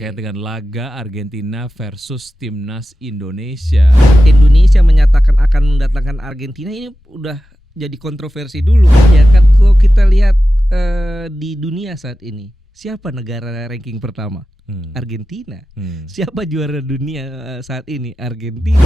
terkait dengan laga Argentina versus timnas Indonesia. Indonesia menyatakan akan mendatangkan Argentina ini udah jadi kontroversi dulu ya kan. Kalau kita lihat di dunia saat ini, siapa negara ranking pertama? Argentina. Siapa juara dunia saat ini? Argentina.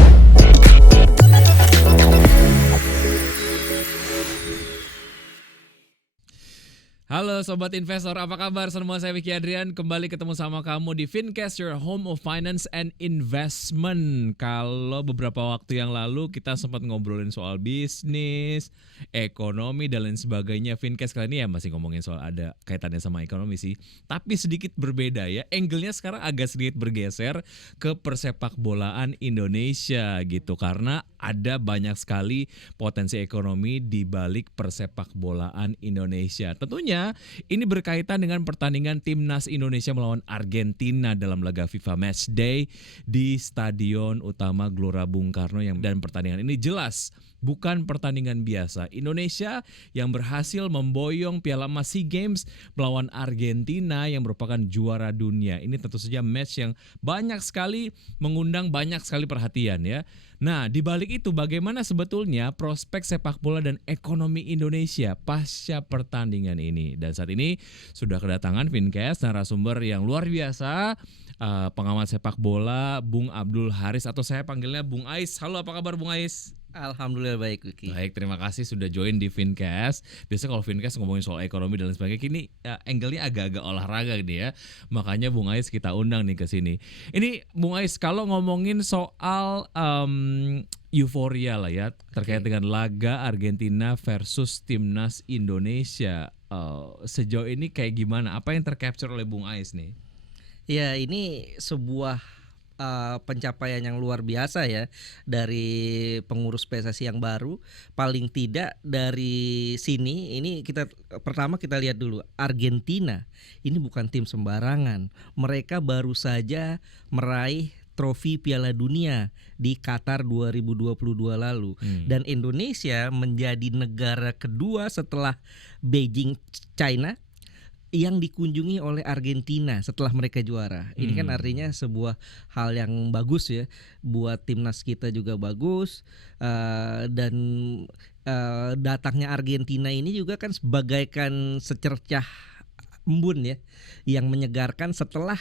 Halo Sobat Investor, apa kabar semua? Saya Vicky Adrian, kembali ketemu sama kamu di Fincast, your home of finance and investment. Kalau beberapa waktu yang lalu kita sempat ngobrolin soal bisnis, ekonomi, dan lain sebagainya. Fincast kali ini ya masih ngomongin soal ada kaitannya sama ekonomi sih, tapi sedikit berbeda ya. Angle-nya sekarang agak sedikit bergeser ke persepak bolaan Indonesia gitu, karena ada banyak sekali potensi ekonomi di balik persepak bolaan Indonesia. Tentunya ini berkaitan dengan pertandingan timnas Indonesia melawan Argentina dalam laga FIFA Matchday di Stadion Utama Gelora Bung Karno, dan pertandingan ini jelas bukan pertandingan biasa. Indonesia yang berhasil memboyong Piala Emas SEA Games melawan Argentina yang merupakan juara dunia. Ini tentu saja match yang banyak sekali mengundang banyak sekali perhatian ya. Nah, di balik itu bagaimana sebetulnya prospek sepak bola dan ekonomi Indonesia pasca pertandingan ini? Dan saat ini sudah kedatangan Fincast narasumber yang luar biasa, pengamat sepak bola Bung Abdul Haris, atau saya panggilnya Bung Ais. Halo, apa kabar Bung Ais? Alhamdulillah baik, Wiki. Baik, terima kasih sudah join di Fincast. Biasanya kalau Fincast ngomongin soal ekonomi dan lain sebagainya, kini angle-nya agak-agak olahraga gitu ya. Makanya Bung Ais kita undang nih ke sini. Ini Bung Ais, kalau ngomongin soal euforia lah ya terkait dengan laga Argentina versus timnas Indonesia, sejauh ini kayak gimana? Apa yang tercapture oleh Bung Ais nih? Ya, ini sebuah pencapaian yang luar biasa ya dari pengurus PSSI yang baru. Paling tidak dari sini, ini pertama kita lihat dulu, Argentina ini bukan tim sembarangan. Mereka baru saja meraih trofi Piala Dunia di Qatar 2022 lalu. Dan Indonesia menjadi negara kedua setelah Beijing, China, yang dikunjungi oleh Argentina setelah mereka juara. Ini kan artinya sebuah hal yang bagus ya, buat timnas kita juga bagus. Dan datangnya Argentina ini juga kan sebagaikan secercah embun ya, yang menyegarkan setelah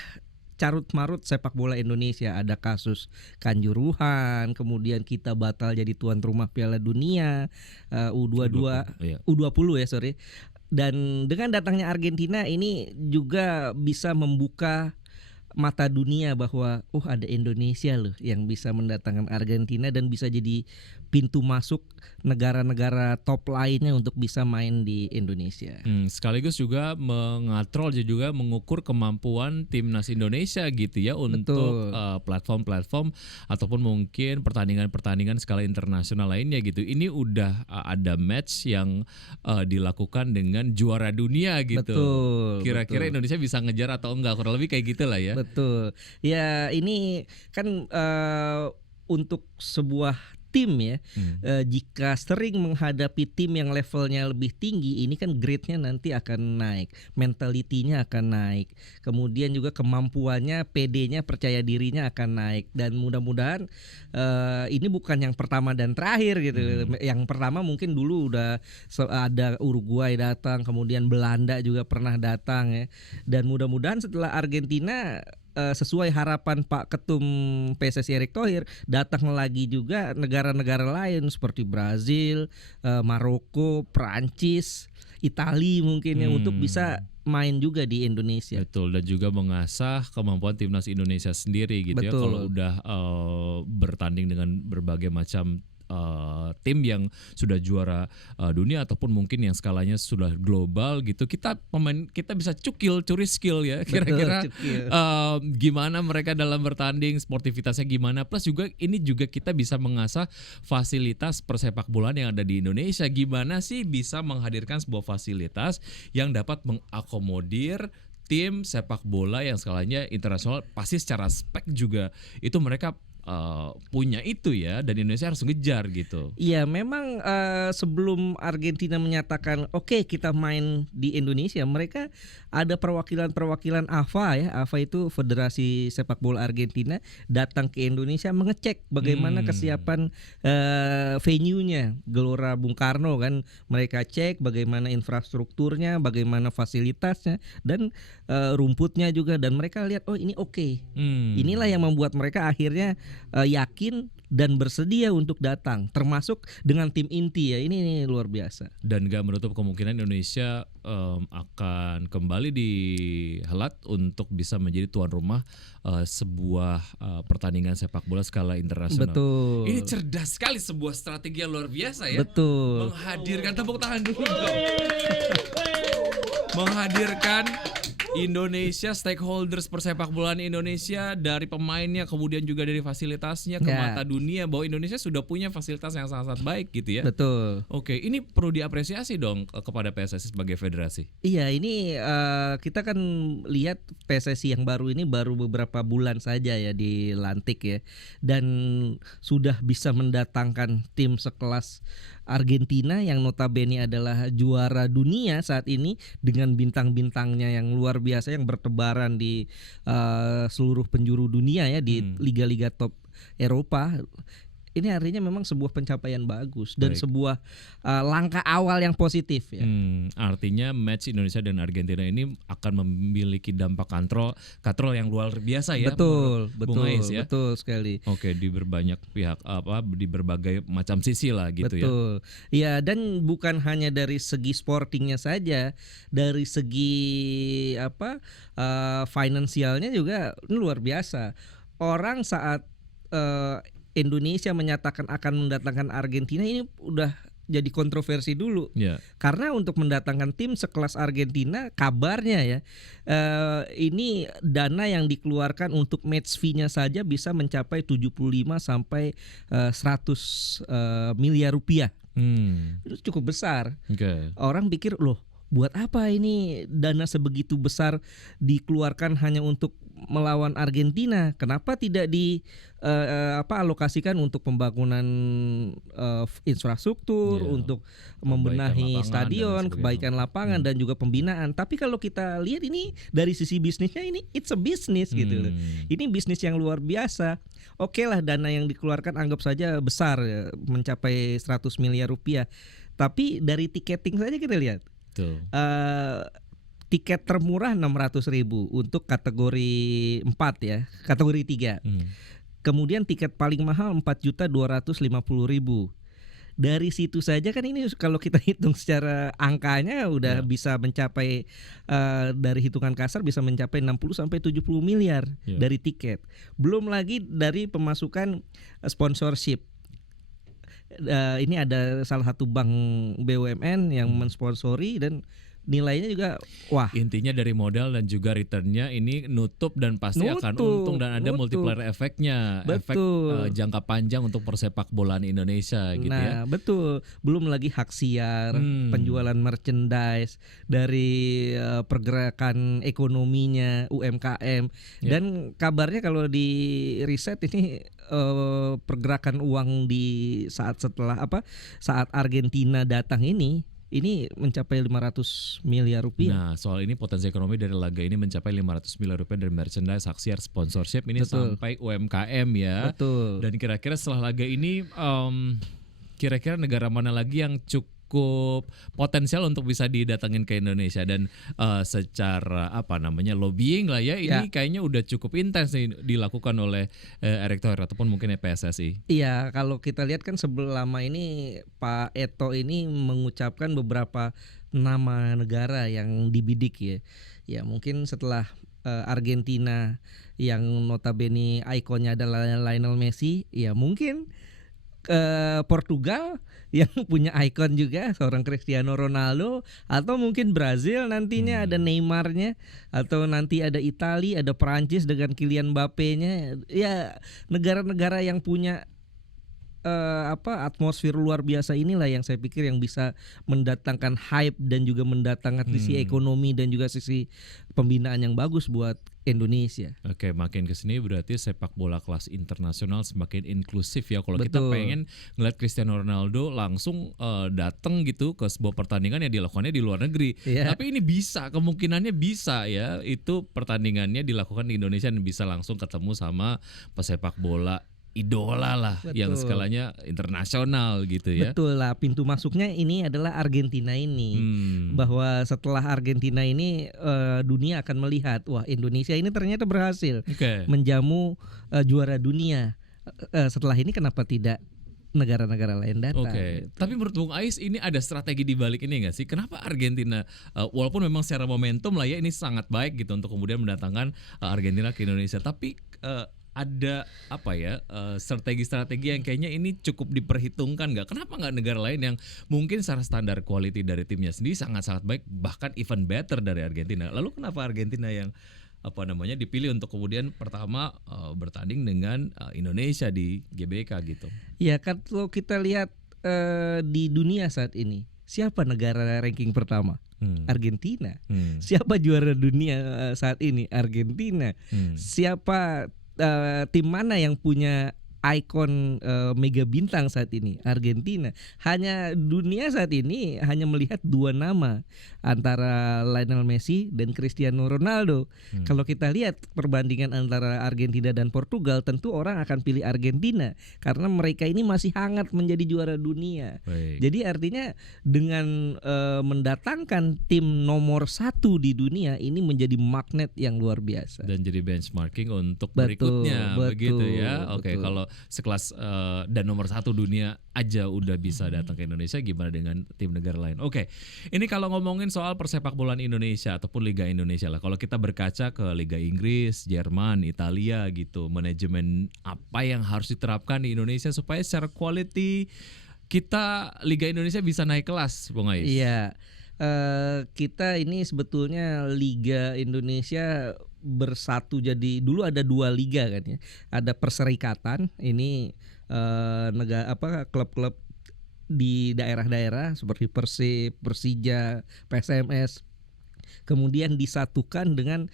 carut-marut sepak bola Indonesia. Ada kasus Kanjuruhan, kemudian kita batal jadi tuan rumah Piala Dunia U20 ya sorry. Dan dengan datangnya Argentina ini juga bisa membuka mata dunia bahwa ada Indonesia loh yang bisa mendatangkan Argentina dan bisa jadi pintu masuk negara-negara top lainnya untuk bisa main di Indonesia. Sekaligus juga mengatrol juga mengukur kemampuan timnas Indonesia gitu ya untuk platform-platform ataupun mungkin pertandingan-pertandingan skala internasional lainnya gitu. Ini udah ada match yang dilakukan dengan juara dunia gitu. Kira-kira Indonesia bisa ngejar atau enggak, kurang lebih kayak gitulah ya. Betul. Ya, ini kan untuk sebuah tim ya, jika sering menghadapi tim yang levelnya lebih tinggi, ini kan grade-nya nanti akan naik, mentality-nya akan naik, kemudian juga kemampuannya, PD-nya, percaya dirinya akan naik. Dan mudah-mudahan ini bukan yang pertama dan terakhir gitu. Yang pertama mungkin dulu udah ada Uruguay datang, kemudian Belanda juga pernah datang ya. Dan mudah-mudahan setelah Argentina, sesuai harapan Pak Ketum PSSI Erick Thohir, datang lagi juga negara-negara lain seperti Brazil, Maroko, Prancis, Italia mungkin ya, untuk bisa main juga di Indonesia. Betul, dan juga mengasah kemampuan timnas Indonesia sendiri gitu. Betul. Ya. Kalau udah bertanding dengan berbagai macam tim yang sudah juara dunia ataupun mungkin yang skalanya sudah global gitu, kita bisa curi skill ya, kira-kira gimana mereka dalam bertanding, sportivitasnya gimana, plus juga ini juga kita bisa mengasah fasilitas persepak bolaan yang ada di Indonesia. Gimana sih bisa menghadirkan sebuah fasilitas yang dapat mengakomodir tim sepak bola yang skalanya internasional, pasti secara spek juga itu mereka punya itu ya, dan Indonesia harus ngejar gitu. Iya, memang sebelum Argentina menyatakan oke kita main di Indonesia, mereka ada perwakilan AFA ya. AFA itu Federasi Sepak Bola Argentina datang ke Indonesia mengecek bagaimana kesiapan venue-nya Gelora Bung Karno kan. Mereka cek bagaimana infrastrukturnya, bagaimana fasilitasnya dan rumputnya juga, dan mereka lihat oh ini oke. Inilah yang membuat mereka akhirnya yakin dan bersedia untuk datang, termasuk dengan tim inti ya. Ini luar biasa. Dan gak menutup kemungkinan Indonesia akan kembali dihelat untuk bisa menjadi tuan rumah sebuah pertandingan sepak bola skala internasional. Betul. Ini cerdas sekali, sebuah strategi yang luar biasa ya. Betul. Menghadirkan, tepuk tangan dulu dong. Menghadirkan Indonesia, stakeholders persepak bolaan Indonesia, dari pemainnya kemudian juga dari fasilitasnya ke mata dunia, bahwa Indonesia sudah punya fasilitas yang sangat-sangat baik gitu ya. Betul. Oke, ini perlu diapresiasi dong kepada PSSI sebagai federasi. Iya, ini kita kan lihat PSSI yang baru ini baru beberapa bulan saja ya dilantik ya, dan sudah bisa mendatangkan tim sekelas Argentina yang notabene adalah juara dunia saat ini dengan bintang-bintangnya yang luar biasa yang bertebaran di seluruh penjuru dunia ya, di liga-liga top Eropa. Ini artinya memang sebuah pencapaian bagus dan sebuah langkah awal yang positif ya. Artinya match Indonesia dan Argentina ini akan memiliki dampak katrol yang luar biasa ya. Betul, ya? Betul sekali. Oke, di berbanyak pihak di berbagai macam sisi lah gitu ya. Betul. Ya, dan bukan hanya dari segi sportingnya saja, dari segi finansialnya juga ini luar biasa. Orang saat Indonesia menyatakan akan mendatangkan Argentina ini udah jadi kontroversi dulu. Karena untuk mendatangkan tim sekelas Argentina, kabarnya ya ini dana yang dikeluarkan untuk match fee-nya saja bisa mencapai 75 sampai 100 miliar rupiah. Itu cukup besar. Orang pikir loh, buat apa ini dana sebegitu besar dikeluarkan hanya untuk melawan Argentina? Kenapa tidak alokasikan untuk pembangunan infrastruktur, untuk membenahi stadion, kebaikan lapangan dan juga pembinaan? Tapi kalau kita lihat ini dari sisi bisnisnya, ini it's a business gitu loh. Ini bisnis yang luar biasa. Oke lah, dana yang dikeluarkan anggap saja besar ya, mencapai 100 miliar rupiah. Tapi dari tiketing saja kita lihat. Tiket termurah 600.000 untuk kategori 4 ya, kategori 3. Kemudian tiket paling mahal 4.250.000. Dari situ saja kan ini kalau kita hitung secara angkanya udah bisa mencapai dari hitungan kasar bisa mencapai 60 sampai 70 miliar dari tiket. Belum lagi dari pemasukan sponsorship. Ini ada salah satu bank BUMN yang mensponsori dan nilainya juga wah. Intinya dari modal dan juga returnnya ini nutup dan pasti akan untung dan ada multiplier efeknya, efek jangka panjang untuk persepak bolaan Indonesia gitu ya. Nah betul, belum lagi hak siar, penjualan merchandise, dari pergerakan ekonominya UMKM dan kabarnya kalau di riset ini pergerakan uang di saat Argentina datang ini mencapai 500 miliar rupiah. Nah, soal ini potensi ekonomi dari laga ini mencapai 500 miliar rupiah dari merchandise, hak siar, sponsorship ini sampai UMKM ya. Betul. Dan kira-kira setelah laga ini kira-kira negara mana lagi yang cukup potensial untuk bisa didatangin ke Indonesia, dan secara lobbying lah ya, ini kayaknya udah cukup intens nih dilakukan oleh Erick Thohir ataupun mungkin PSSI. Iya, kalau kita lihat kan selama ini Pak Eto ini mengucapkan beberapa nama negara yang dibidik ya. Ya mungkin setelah Argentina yang notabene ikonnya adalah Lionel Messi, ya mungkin Portugal yang punya ikon juga seorang Cristiano Ronaldo, atau mungkin Brazil nantinya ada Neymarnya, atau nanti ada Italia, ada Perancis dengan Kylian Mbappe-nya. Ya negara-negara yang punya atmosfer luar biasa inilah yang saya pikir yang bisa mendatangkan hype dan juga mendatangkan sisi ekonomi dan juga sisi pembinaan yang bagus buat Indonesia. Oke, makin kesini berarti sepak bola kelas internasional semakin inklusif ya. Kalau kita Betul. pengen ngeliat Cristiano Ronaldo langsung datang gitu ke sebuah pertandingan yang dilakukannya di luar negeri. Iya. Tapi ini bisa, kemungkinannya bisa ya. Itu pertandingannya dilakukan di Indonesia dan bisa langsung ketemu sama pesepak bola idola lah yang Betul. skalanya internasional gitu ya. Betul lah, pintu masuknya ini adalah Argentina ini. Bahwa setelah Argentina ini dunia akan melihat, wah Indonesia ini ternyata berhasil Oke. menjamu juara dunia. Setelah ini kenapa tidak negara-negara lain datang? Oke, gitu. tapi menurut Bung Ais ini ada strategi di balik ini nggak sih? Kenapa Argentina, walaupun memang secara momentum lah ya ini sangat baik gitu untuk kemudian mendatangkan Argentina ke Indonesia, tapi ada apa ya strategi-strategi yang kayaknya ini cukup diperhitungkan nggak? Kenapa nggak negara lain yang mungkin secara standar quality dari timnya sendiri sangat-sangat baik, bahkan even better dari Argentina? Lalu kenapa Argentina yang dipilih untuk kemudian pertama bertanding dengan Indonesia di GBK gitu? Ya kalau kita lihat di dunia saat ini, siapa negara ranking pertama? Argentina. Siapa juara dunia saat ini? Argentina. Siapa tim mana yang punya ikon mega bintang saat ini? Argentina. Hanya dunia saat ini hanya melihat dua nama antara Lionel Messi dan Cristiano Ronaldo. Kalau kita lihat perbandingan antara Argentina dan Portugal, tentu orang akan pilih Argentina karena mereka ini masih hangat menjadi juara dunia. Baik. Jadi artinya dengan mendatangkan tim nomor 1 di dunia ini menjadi magnet yang luar biasa. Dan jadi benchmarking untuk Betul, berikutnya, begitu ya. Oke, betul. kalau sekelas dan nomor 1 dunia aja udah bisa datang ke Indonesia, gimana dengan tim negara lain? Oke, ini kalau ngomongin soal persepak bolaan Indonesia ataupun Liga Indonesia lah. Kalau kita berkaca ke Liga Inggris, Jerman, Italia gitu, manajemen apa yang harus diterapkan di Indonesia supaya secara quality kita Liga Indonesia bisa naik kelas, Bung Ais? Iya, kita ini sebetulnya Liga Indonesia bersatu jadi dulu ada 2 liga kan ya. Ada perserikatan ini klub-klub di daerah-daerah seperti Persib, Persija, PSMS. Kemudian disatukan dengan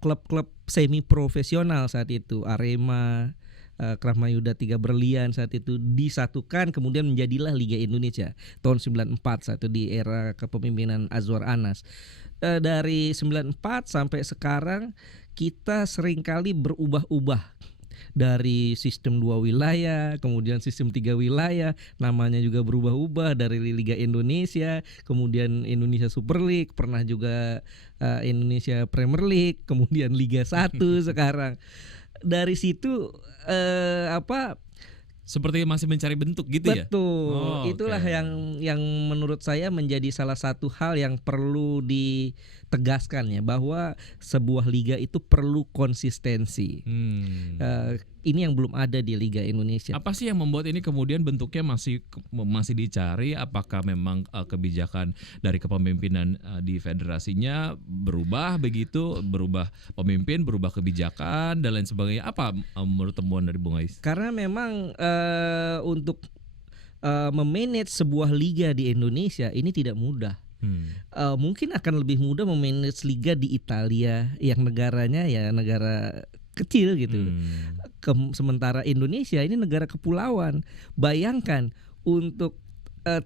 klub-klub semi profesional saat itu, Arema, Kramayuda 3 Berlian saat itu disatukan, kemudian menjadilah Liga Indonesia tahun 94 saat itu di era kepemimpinan Azwar Anas. Dari 94 sampai sekarang kita seringkali berubah-ubah dari sistem 2 wilayah, kemudian sistem 3 wilayah, namanya juga berubah-ubah dari Liga Indonesia, kemudian Indonesia Super League, pernah juga Indonesia Premier League, kemudian Liga 1 sekarang. Dari situ Seperti masih mencari bentuk gitu ya? Betul. Itulah oke. yang menurut saya menjadi salah satu hal yang perlu ditegaskan ya, bahwa sebuah liga itu perlu konsistensi. Ini yang belum ada di Liga Indonesia. Apa sih yang membuat ini kemudian bentuknya masih dicari? Apakah memang kebijakan dari kepemimpinan di federasinya berubah begitu, berubah pemimpin, berubah kebijakan dan lain sebagainya? Apa menurut temuan dari Bung Ais? Karena memang untuk memanage sebuah liga di Indonesia ini tidak mudah. Mungkin akan lebih mudah memanage liga di Italia yang negaranya ya negara kecil gitu. Sementara Indonesia ini negara kepulauan. Bayangkan untuk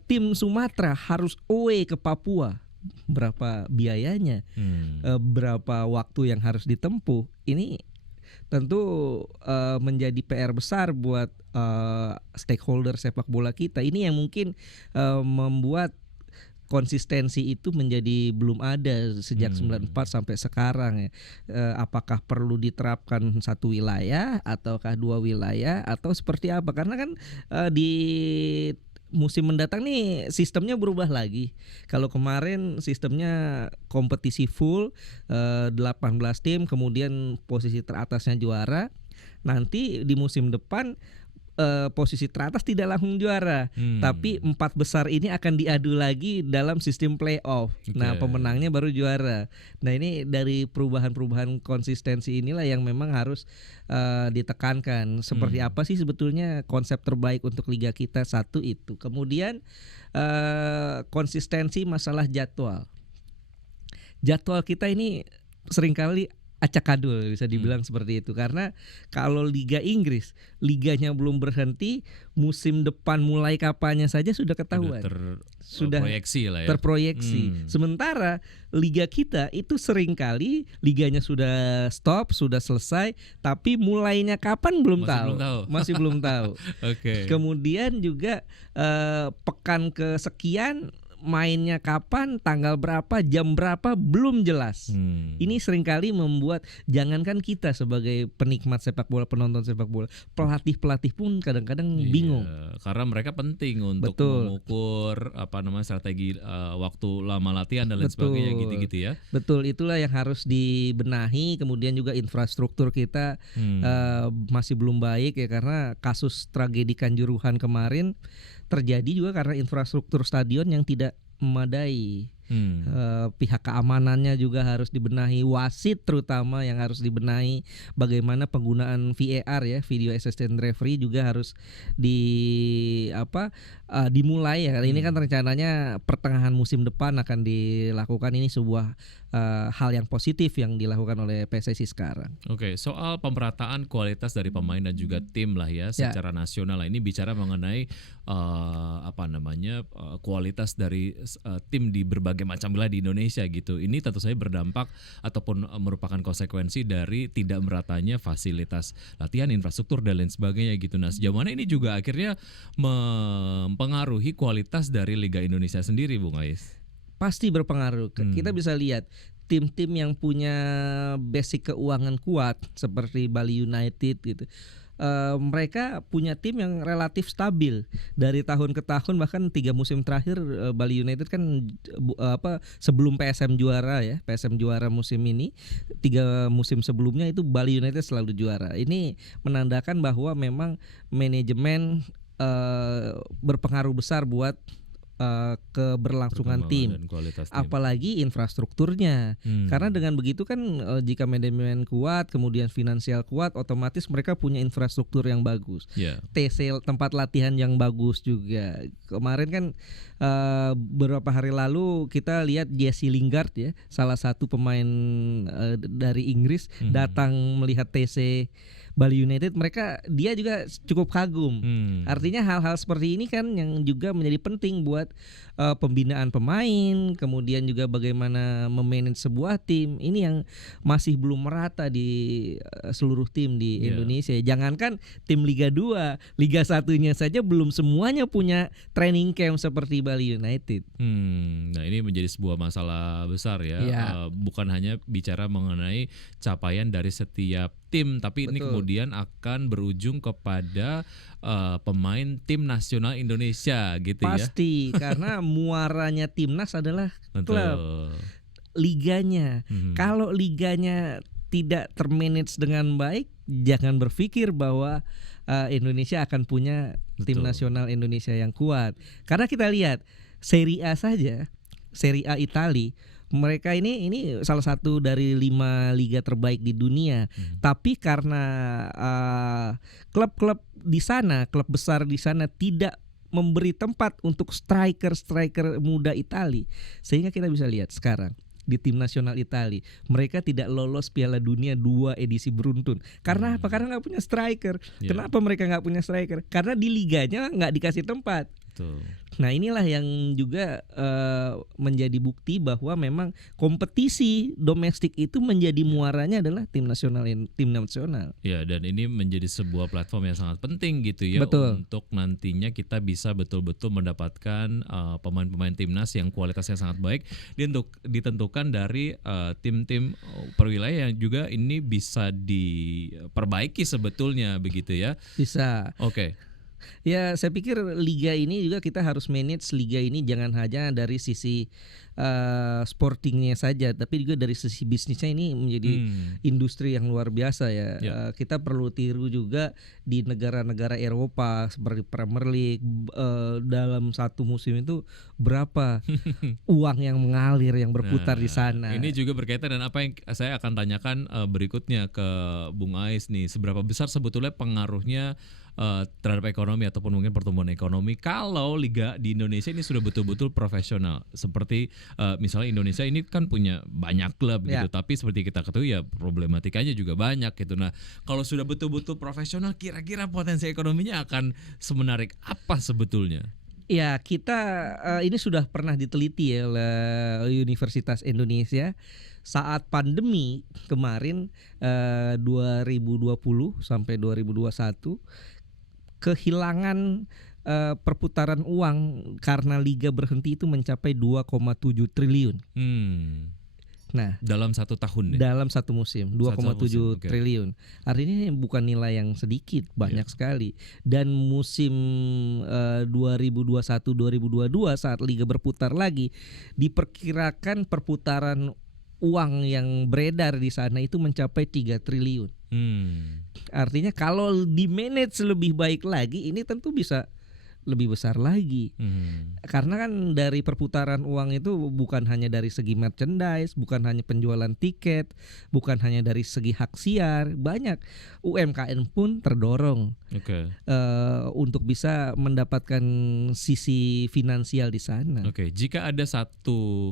tim Sumatera harus away ke Papua, berapa biayanya, berapa waktu yang harus ditempuh. Ini tentu menjadi PR besar buat stakeholder sepak bola kita. Ini yang mungkin membuat konsistensi itu menjadi belum ada sejak 94 sampai sekarang ya. Apakah perlu diterapkan satu wilayah ataukah 2 wilayah atau seperti apa? Karena kan di musim mendatang nih sistemnya berubah lagi. Kalau kemarin sistemnya kompetisi full 18 tim, kemudian posisi teratasnya juara. Nanti di musim depan posisi teratas tidak langsung juara, tapi 4 besar ini akan diadu lagi dalam sistem playoff. Nah, pemenangnya baru juara. Nah, ini dari perubahan-perubahan konsistensi inilah yang memang harus ditekankan. Seperti apa sih sebetulnya konsep terbaik untuk liga kita? Satu itu. Kemudian konsistensi masalah jadwal. Jadwal kita ini seringkali acak-adul, bisa dibilang seperti itu, karena kalau Liga Inggris liganya belum berhenti, musim depan mulai kapannya saja sudah ketahuan, sudah terproyeksi lah ya. Terproyeksi. Sementara liga kita itu seringkali liganya sudah stop, sudah selesai, tapi mulainya kapan belum tahu. Masih belum tahu. Oke. Kemudian juga pekan kesekian mainnya kapan, tanggal berapa, jam berapa belum jelas. Ini seringkali membuat jangankan kita sebagai penikmat sepak bola, penonton sepak bola, pelatih pun kadang-kadang bingung. Karena mereka penting untuk mengukur strategi waktu lama latihan dan lain sebagainya gitu-gitu ya. Betul, itulah yang harus dibenahi. Kemudian juga infrastruktur kita masih belum baik ya, karena kasus tragedi Kanjuruhan kemarin terjadi juga karena infrastruktur stadion yang tidak memadai. Pihak keamanannya juga harus dibenahi, wasit terutama yang harus dibenahi. Bagaimana penggunaan VAR ya, video assistant referee juga harus dimulai ya. Ini kan rencananya pertengahan musim depan akan dilakukan. Ini sebuah hal yang positif yang dilakukan oleh PSSI sekarang. Oke, soal pemerataan kualitas dari pemain dan juga tim lah ya secara nasional. Ini bicara mengenai kualitas dari tim di berbagai macam wilayah di Indonesia gitu. Ini tentu saja berdampak ataupun merupakan konsekuensi dari tidak meratanya fasilitas latihan, infrastruktur dan lain sebagainya gitu. Nah, sejauh mana ini juga akhirnya mempengaruhi kualitas dari Liga Indonesia sendiri, Bung Ais? Pasti berpengaruh. Kita bisa lihat tim-tim yang punya basic keuangan kuat seperti Bali United gitu. Mereka punya tim yang relatif stabil dari tahun ke tahun, bahkan 3 musim terakhir Bali United kan sebelum PSM juara musim ini, 3 musim sebelumnya itu Bali United selalu juara. Ini menandakan bahwa memang manajemen berpengaruh besar buat keberlangsungan tim, apalagi infrastrukturnya. Karena dengan begitu kan jika manajemen kuat, kemudian finansial kuat, otomatis mereka punya infrastruktur yang bagus. TC tempat latihan yang bagus juga. Kemarin kan beberapa hari lalu kita lihat Jesse Lingard ya, salah satu pemain dari Inggris datang melihat TC Bali United, dia juga cukup kagum. Artinya hal-hal seperti ini kan yang juga menjadi penting buat pembinaan pemain, kemudian juga bagaimana memanage sebuah tim. Ini yang masih belum merata di seluruh tim di Indonesia. Jangankan tim Liga 2, Liga 1-nya saja belum semuanya punya training camp seperti Bali United. Nah, ini menjadi sebuah masalah besar ya. Bukan hanya bicara mengenai capaian dari setiap tim, tapi ini kemudian akan berujung kepada pemain tim nasional Indonesia gitu. Pasti, karena muaranya timnas adalah klub, liganya. Kalau liganya tidak termanage dengan baik, jangan berpikir bahwa Indonesia akan punya tim nasional Indonesia yang kuat. Karena kita lihat Serie A saja, Serie A Italia, mereka ini salah satu dari 5 liga terbaik di dunia. Tapi karena klub-klub di sana, klub besar di sana tidak memberi tempat untuk striker muda Italia, sehingga kita bisa lihat sekarang di tim nasional Italia mereka tidak lolos Piala Dunia 2 edisi beruntun. Karena apa? Karena nggak punya striker. Kenapa mereka nggak punya striker? Karena di liganya nggak dikasih tempat. Nah, inilah yang juga menjadi bukti bahwa memang kompetisi domestik itu menjadi muaranya adalah tim nasional. Ya, dan ini menjadi sebuah platform yang sangat penting gitu ya. Untuk nantinya kita bisa betul-betul mendapatkan pemain-pemain timnas yang kualitasnya sangat baik, ditentukan dari tim-tim perwilayah yang juga ini bisa diperbaiki sebetulnya begitu ya. Bisa. Oke. Ya, saya pikir liga ini juga kita harus manage liga ini jangan hanya dari sisi sportingnya saja, tapi juga dari sisi bisnisnya ini menjadi industri yang luar biasa ya. Ya. Kita perlu tiru juga di negara-negara Eropa seperti Premier League. Dalam satu musim itu berapa uang yang mengalir yang berputar di sana. Ini juga berkaitan dengan apa yang saya akan tanyakan berikutnya ke Bung Ais nih. Seberapa besar sebetulnya pengaruhnya terhadap ekonomi ataupun mungkin pertumbuhan ekonomi kalau liga di Indonesia ini sudah betul-betul profesional. Seperti misalnya Indonesia ini kan punya banyak klub gitu, tapi seperti kita ketahui ya problematikanya juga banyak gitu. Nah, kalau sudah betul-betul profesional, kira-kira potensi ekonominya akan semenarik apa sebetulnya? Ya, kita ini sudah pernah diteliti ya oleh Universitas Indonesia saat pandemi kemarin 2020 sampai 2021 kehilangan perputaran uang karena liga berhenti itu mencapai 2,7 triliun. Nah, dalam satu tahun ya? Dalam satu musim 2,7 okay. triliun. Artinya bukan nilai yang sedikit, banyak sekali. Dan musim 2021-2022 saat liga berputar lagi, diperkirakan perputaran uang yang beredar di sana itu mencapai 3 triliun. Artinya kalau di manage lebih baik lagi, ini tentu bisa lebih besar lagi. Karena kan dari perputaran uang itu bukan hanya dari segi merchandise, bukan hanya penjualan tiket, bukan hanya dari segi hak siar, banyak UMKM pun terdorong untuk bisa mendapatkan sisi finansial di sana. Jika ada satu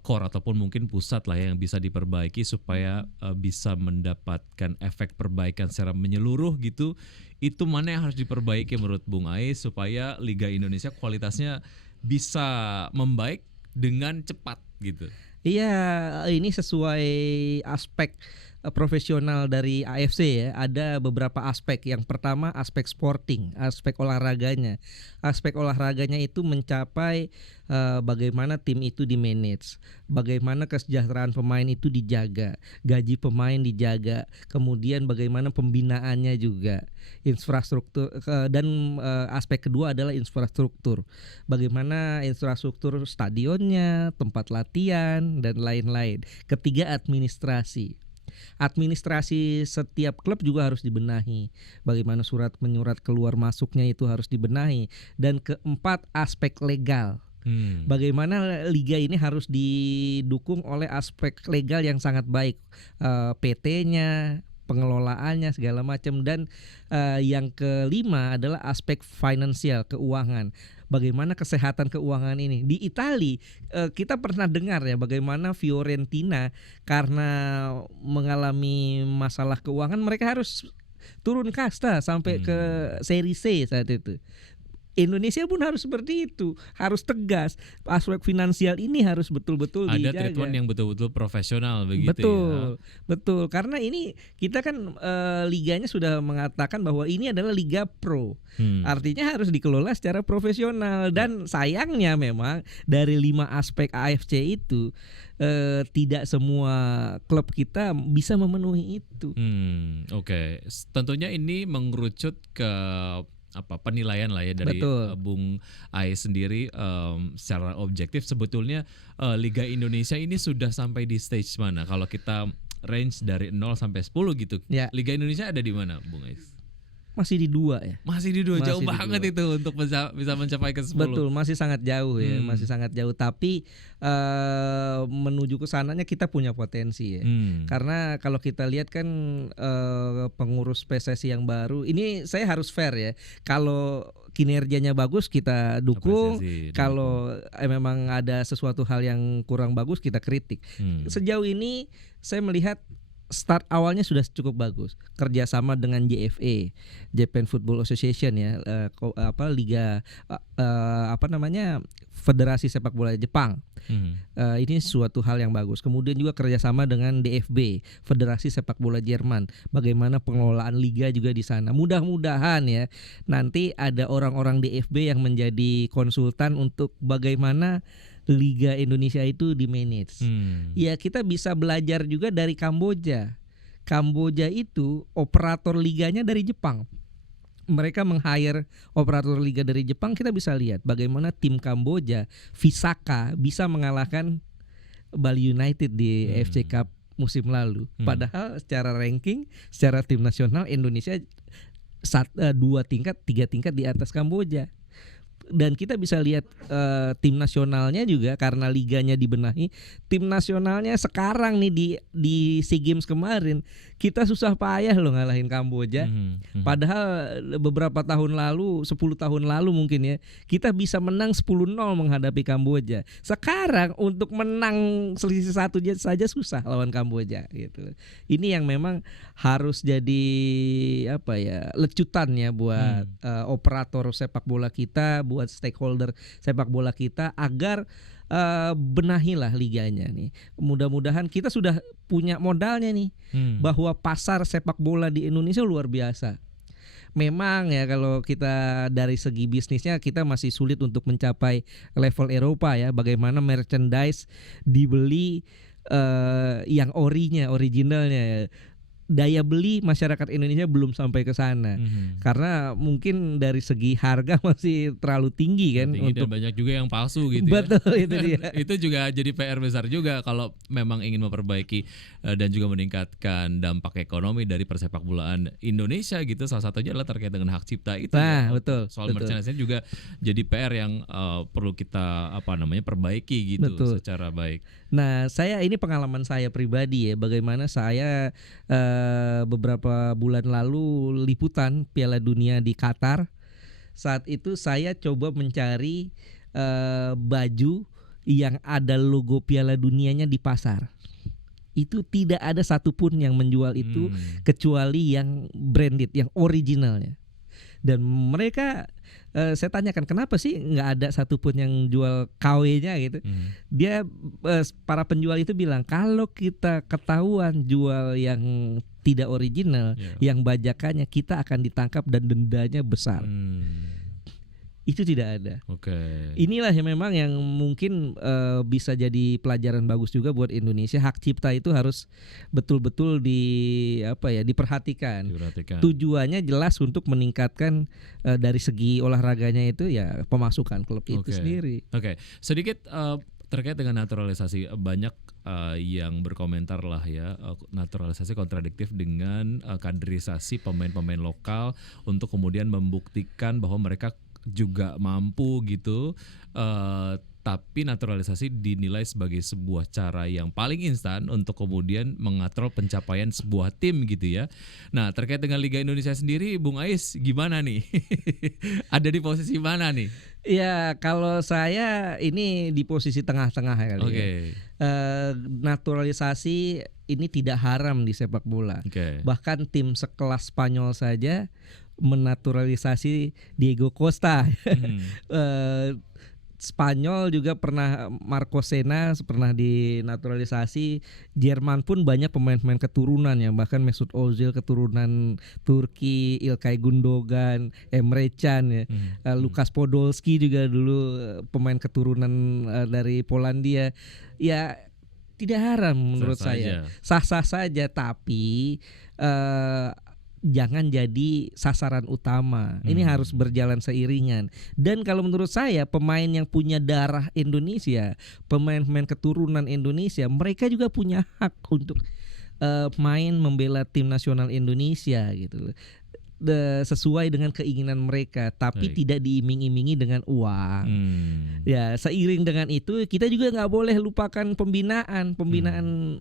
core ataupun mungkin pusat lah yang bisa diperbaiki supaya bisa mendapatkan efek perbaikan secara menyeluruh gitu, itu mana yang harus diperbaiki menurut Bung Ais supaya Liga Indonesia kualitasnya bisa membaik dengan cepat gitu? Iya, ini sesuai aspek profesional dari AFC ya. Ada beberapa aspek. Yang pertama aspek sporting, aspek olahraganya. Aspek olahraganya itu mencapai bagaimana tim itu dimanage, bagaimana kesejahteraan pemain itu dijaga, gaji pemain dijaga, kemudian bagaimana pembinaannya juga, infrastruktur, dan aspek kedua adalah infrastruktur. Bagaimana infrastruktur stadionnya, tempat latihan dan lain-lain. Ketiga administrasi. Administrasi setiap klub juga harus dibenahi. Bagaimana surat menyurat keluar masuknya itu harus dibenahi. Dan keempat aspek legal. Bagaimana liga ini harus didukung oleh aspek legal yang sangat baik, PT-nya, pengelolaannya segala macam. Dan yang kelima adalah aspek finansial, keuangan. Bagaimana kesehatan keuangan ini di Italia, kita pernah dengar ya bagaimana Fiorentina karena mengalami masalah keuangan mereka harus turun kasta sampai ke seri C saat itu. Indonesia pun harus seperti itu, harus tegas. Aspek finansial ini harus betul-betul dijaga. Ada treatment yang betul-betul profesional begitu. Betul. Karena ini kita kan liganya sudah mengatakan bahwa ini adalah liga pro. Artinya harus dikelola secara profesional. Dan sayangnya memang dari 5 aspek AFC itu tidak semua klub kita bisa memenuhi itu. Tentunya ini mengerucut ke penilaian lah ya dari Bung Ais sendiri secara objektif. Sebetulnya Liga Indonesia ini sudah sampai di stage mana kalau kita range dari 0 sampai 10 gitu ya. Liga Indonesia ada di mana Bung Ais? Masih di 2 ya. Masih di 2, jauh banget itu untuk bisa mencapai ke 10. Betul, masih sangat jauh ya, masih sangat jauh. Tapi menuju ke sananya kita punya potensi ya. Karena kalau kita lihat kan pengurus PSSI yang baru, ini saya harus fair ya. Kalau kinerjanya bagus kita dukung, kalau memang ada sesuatu hal yang kurang bagus kita kritik. Sejauh ini saya melihat start awalnya sudah cukup bagus, kerjasama dengan JFA, Japan Football Association ya, liga Federasi Sepak Bola Jepang. Ini suatu hal yang bagus. Kemudian juga kerjasama dengan DFB, Federasi Sepak Bola Jerman. Bagaimana pengelolaan liga juga di sana. Mudah-mudahan ya nanti ada orang-orang DFB yang menjadi konsultan untuk bagaimana Liga Indonesia itu di manage. Ya kita bisa belajar juga dari Kamboja. Kamboja itu operator liganya dari Jepang. mereka meng-hire operator liga dari Jepang, kita bisa lihat bagaimana tim Kamboja Visaka bisa mengalahkan Bali United di FC Cup musim lalu. Padahal secara ranking, secara tim nasional Indonesia 2 tingkat, 3 tingkat di atas Kamboja. Dan kita bisa lihat tim nasionalnya juga karena liganya dibenahi. Tim nasionalnya sekarang nih di SEA Games kemarin kita susah payah loh ngalahin Kamboja. Padahal beberapa tahun lalu, 10 tahun lalu mungkin ya, kita bisa menang 10-0 menghadapi Kamboja. Sekarang untuk menang selisih 1 saja susah lawan Kamboja gitu. Ini yang memang harus jadi lecutan ya buat operator sepak bola kita, buat stakeholder sepak bola kita agar benahilah liganya nih. Mudah-mudahan kita sudah punya modalnya nih, bahwa pasar sepak bola di Indonesia luar biasa. Memang ya kalau kita dari segi bisnisnya kita masih sulit untuk mencapai level Eropa ya. Bagaimana merchandise dibeli yang originalnya ya. Daya beli masyarakat Indonesia belum sampai ke sana. Karena mungkin dari segi harga masih terlalu tinggi kan, dan banyak juga yang palsu gitu. Betul, ya. itu dia. Itu juga jadi PR besar juga kalau memang ingin memperbaiki dan juga meningkatkan dampak ekonomi dari persepak bolaan Indonesia gitu. Salah satunya adalah terkait dengan hak cipta itu. Betul. Soal merchandise juga jadi PR yang perlu kita perbaiki gitu. Betul. Secara baik. Nah, ini pengalaman saya pribadi ya, bagaimana saya beberapa bulan lalu liputan Piala Dunia di Qatar. Saat itu saya coba mencari baju yang ada logo Piala Dunianya di pasar. Itu tidak ada satupun yang menjual itu kecuali yang branded, yang originalnya. Dan mereka saya tanyakan kenapa sih nggak ada satupun yang jual KW-nya gitu. Dia para penjual itu bilang kalau kita ketahuan jual yang tidak original, yang bajakannya, kita akan ditangkap dan dendanya besar. Itu tidak ada. Inilah yang memang yang mungkin bisa jadi pelajaran bagus juga buat Indonesia. Hak cipta itu harus betul-betul diperhatikan. Tujuannya jelas untuk meningkatkan dari segi olahraganya itu ya pemasukan klub itu sendiri. Sedikit terkait dengan naturalisasi, banyak yang berkomentar lah ya, naturalisasi kontradiktif dengan kaderisasi pemain-pemain lokal untuk kemudian membuktikan bahwa mereka juga mampu gitu, tapi naturalisasi dinilai sebagai sebuah cara yang paling instan untuk kemudian mengatur pencapaian sebuah tim gitu ya. Nah, terkait dengan Liga Indonesia sendiri, Bung Ais gimana nih? Ada di posisi mana nih? Ya, kalau saya ini di posisi tengah-tengah ya kali ya. Naturalisasi ini tidak haram di sepak bola. Bahkan tim sekelas Spanyol saja menaturalisasi Diego Costa. Spanyol juga pernah, Marco Senna pernah dinaturalisasi. Jerman pun banyak pemain-pemain keturunan ya, bahkan Mesut Ozil keturunan Turki, Ilkay Gundogan, Emre Can ya. Lukas Podolski juga dulu pemain keturunan dari Polandia. Ya tidak haram menurut saya. Sah-sah saja, tapi jangan jadi sasaran utama. Ini harus berjalan seiringan. Dan kalau menurut saya pemain yang punya darah Indonesia, pemain-pemain keturunan Indonesia, mereka juga punya hak untuk main membela tim nasional Indonesia gitu. Sesuai dengan keinginan mereka, tapi tidak diiming-imingi dengan uang. Ya, seiring dengan itu kita juga nggak boleh lupakan pembinaan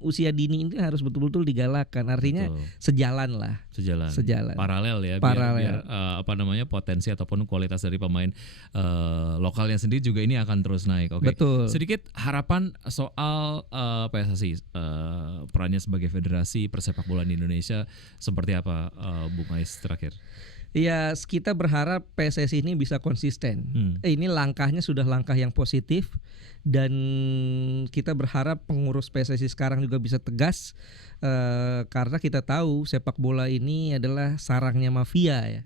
usia dini ini harus betul-betul digalakkan. Artinya sejalan. Paralel ya. Biar potensi ataupun kualitas dari pemain lokalnya sendiri juga ini akan terus naik. Betul. Sedikit harapan soal PSSI, perannya sebagai federasi persepak bola di Indonesia seperti apa, Bung Ais terakhir? Ya, kita berharap PSSI ini bisa konsisten. Ini langkahnya sudah langkah yang positif, dan kita berharap pengurus PSSI sekarang juga bisa tegas, karena kita tahu sepak bola ini adalah sarangnya mafia ya.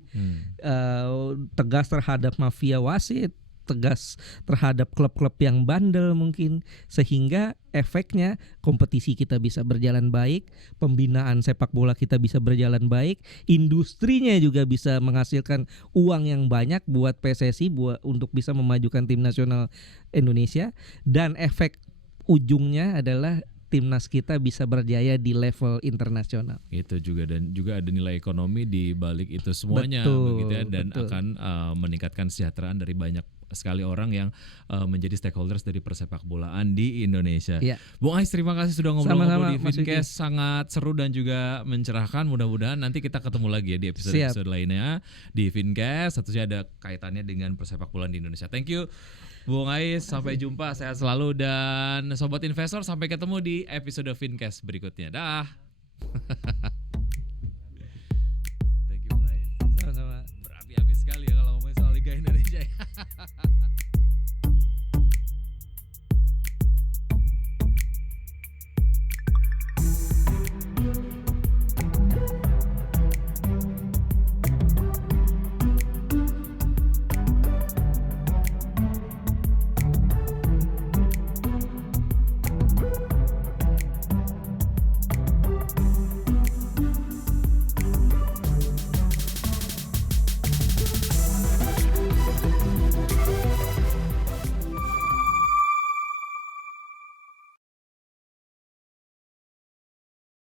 Tegas terhadap mafia wasit, tegas terhadap klub-klub yang bandel mungkin, sehingga efeknya kompetisi kita bisa berjalan baik, pembinaan sepak bola kita bisa berjalan baik, industrinya juga bisa menghasilkan uang yang banyak buat PSSI untuk bisa memajukan tim nasional Indonesia, dan efek ujungnya adalah timnas kita bisa berjaya di level internasional. Itu juga, dan juga ada nilai ekonomi di balik itu semuanya, begitu ya, dan akan meningkatkan kesejahteraan dari banyak sekali orang yang menjadi stakeholders dari persepak bolaan di Indonesia. Ya. Bung Ais, terima kasih sudah ngobrol-ngobrol di Mas Fincast, sangat seru dan juga mencerahkan. Mudah-mudahan nanti kita ketemu lagi ya di episode lainnya di Fincast. Tentunya ada kaitannya dengan persepak bolaan di Indonesia. Thank you Bung Ais, sampai jumpa, sehat selalu, dan Sobat Investor sampai ketemu di episode Fincast berikutnya. Dah.